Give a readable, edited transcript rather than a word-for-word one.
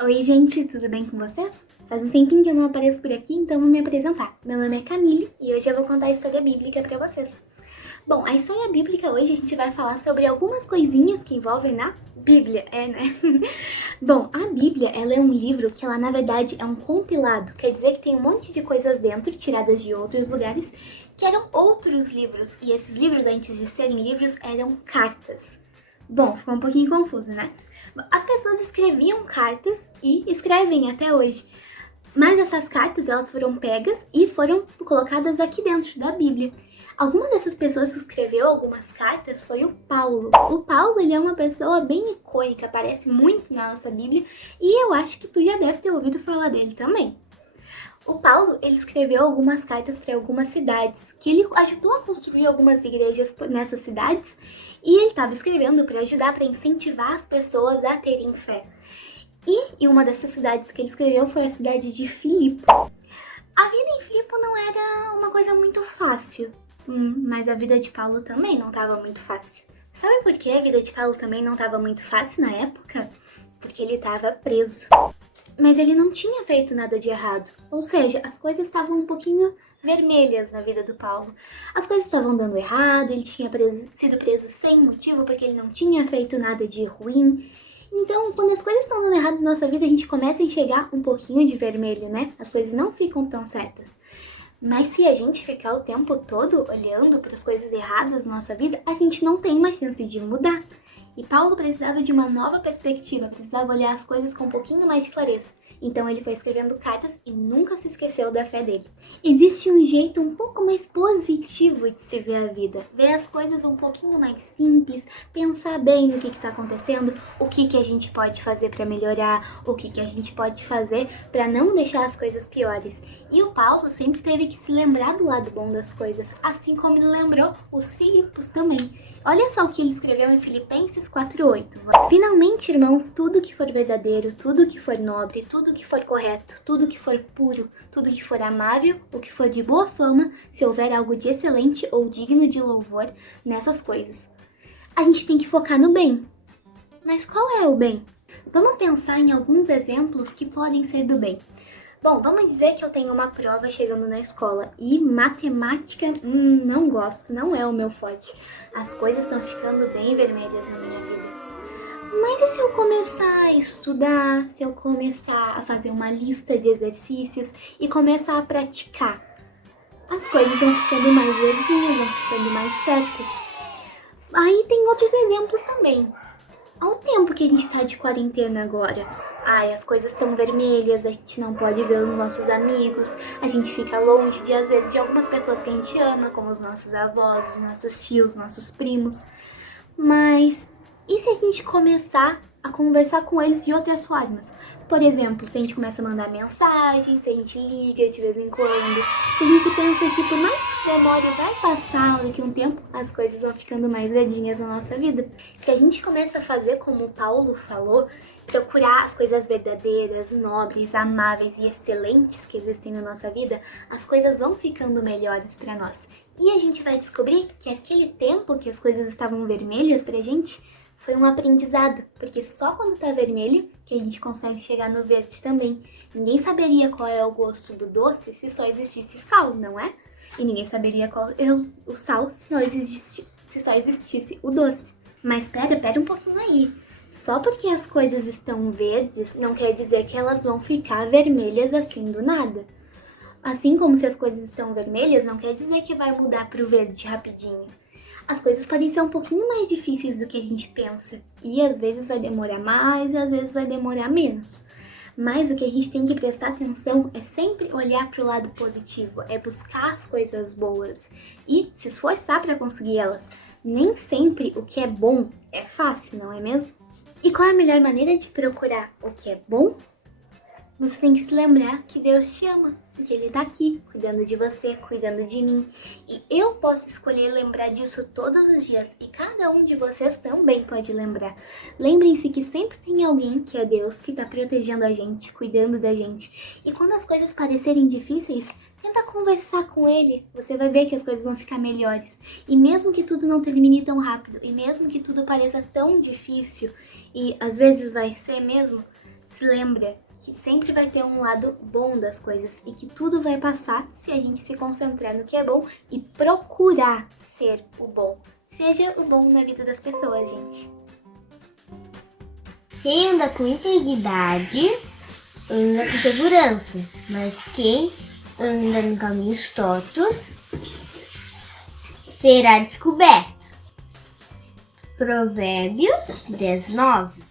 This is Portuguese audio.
Oi, gente, tudo bem com vocês? Faz um tempinho que eu não apareço por aqui, então vou me apresentar. Meu nome é Camille e hoje eu vou contar a história bíblica pra vocês. Bom, a história bíblica hoje a gente vai falar sobre algumas coisinhas que envolvem na Bíblia, né? Bom, a Bíblia, ela é um livro que ela na verdade é um compilado, quer dizer que tem um monte de coisas dentro, tiradas de outros lugares, que eram outros livros, e esses livros, antes de serem livros, eram cartas. Bom, ficou um pouquinho confuso, né? As pessoas escreviam cartas e escrevem até hoje. Mas essas cartas, elas foram pegas e foram colocadas aqui dentro da Bíblia. Alguma dessas pessoas que escreveu algumas cartas foi o Paulo. O Paulo, ele é uma pessoa bem icônica, aparece muito na nossa Bíblia e eu acho que tu já deve ter ouvido falar dele também. O Paulo, ele escreveu algumas cartas para algumas cidades, que ele ajudou a construir algumas igrejas nessas cidades, e ele estava escrevendo para ajudar, para incentivar as pessoas a terem fé. E uma dessas cidades que ele escreveu foi a cidade de Filipe. A vida em Filipe não era uma coisa muito fácil, mas a vida de Paulo também não estava muito fácil. Sabe por que a vida de Paulo também não estava muito fácil na época? Porque ele estava preso. Mas ele não tinha feito nada de errado. Ou seja, as coisas estavam um pouquinho vermelhas na vida do Paulo. As coisas estavam dando errado, ele tinha sido preso sem motivo porque ele não tinha feito nada de ruim. Então, quando as coisas estão dando errado na nossa vida, a gente começa a enxergar um pouquinho de vermelho, né? As coisas não ficam tão certas. Mas se a gente ficar o tempo todo olhando para as coisas erradas na nossa vida, a gente não tem mais chance de mudar. E Paulo precisava de uma nova perspectiva, precisava olhar as coisas com um pouquinho mais de clareza. Então ele foi escrevendo cartas e nunca se esqueceu da fé dele. Existe um jeito um pouco mais positivo de se ver a vida, ver as coisas um pouquinho mais simples, pensar bem no que está acontecendo, o que a gente pode fazer para melhorar, o que a gente pode fazer para não deixar as coisas piores. E o Paulo sempre teve que se lembrar do lado bom das coisas, assim como ele lembrou os Filipos também. Olha só o que ele escreveu em Filipenses 4:8. Finalmente, irmãos, tudo que for verdadeiro, tudo que for nobre, tudo que for correto, tudo que for puro, tudo que for amável, o que for de boa fama, se houver algo de excelente ou digno de louvor nessas coisas. A gente tem que focar no bem. Mas qual é o bem? Vamos pensar em alguns exemplos que podem ser do bem. Bom, vamos dizer que eu tenho uma prova chegando na escola e matemática, não gosto, não é o meu forte. As coisas estão ficando bem vermelhas na minha vida. Mas e se eu começar a estudar, se eu começar a fazer uma lista de exercícios e começar a praticar? As coisas vão ficando mais verdinhas, vão ficando mais certas. Aí tem outros exemplos também. Ao tempo que a gente tá de quarentena agora, as coisas estão vermelhas, a gente não pode ver os nossos amigos, a gente fica longe de, às vezes, de algumas pessoas que a gente ama, como os nossos avós, os nossos tios, nossos primos. Mas e se a gente começar a conversar com eles de outras formas? Por exemplo, se a gente começa a mandar mensagem, se a gente liga de vez em quando, se a gente pensa que por mais que isso demore, vai passar daqui a um tempo, as coisas vão ficando mais verdinhas na nossa vida. Se a gente começa a fazer como o Paulo falou, procurar as coisas verdadeiras, nobres, amáveis e excelentes que existem na nossa vida, as coisas vão ficando melhores para nós. E a gente vai descobrir que aquele tempo que as coisas estavam vermelhas pra gente foi um aprendizado, porque só quando tá vermelho que a gente consegue chegar no verde também. Ninguém saberia qual é o gosto do doce se só existisse sal, não é? E ninguém saberia qual é o sal se só existisse o doce. Mas pera um pouquinho aí. Só porque as coisas estão verdes não quer dizer que elas vão ficar vermelhas assim do nada. Assim como se as coisas estão vermelhas, não quer dizer que vai mudar para o verde rapidinho. As coisas podem ser um pouquinho mais difíceis do que a gente pensa. E às vezes vai demorar mais, às vezes vai demorar menos. Mas o que a gente tem que prestar atenção é sempre olhar para o lado positivo, é buscar as coisas boas e se esforçar para conseguir elas. Nem sempre o que é bom é fácil, não é mesmo? E qual é a melhor maneira de procurar o que é bom? Você tem que se lembrar que Deus te ama, que Ele tá aqui, cuidando de você, cuidando de mim. E eu posso escolher lembrar disso todos os dias, e cada um de vocês também pode lembrar. Lembrem-se que sempre tem alguém que é Deus, que tá protegendo a gente, cuidando da gente. E quando as coisas parecerem difíceis, tenta conversar com Ele, você vai ver que as coisas vão ficar melhores. E mesmo que tudo não termine tão rápido, e mesmo que tudo pareça tão difícil, e às vezes vai ser mesmo, se lembra que sempre vai ter um lado bom das coisas e que tudo vai passar se a gente se concentrar no que é bom e procurar ser o bom. Seja o bom na vida das pessoas, gente. Quem anda com integridade anda com segurança, mas quem anda em caminhos tortos será descoberto. Provérbios 19.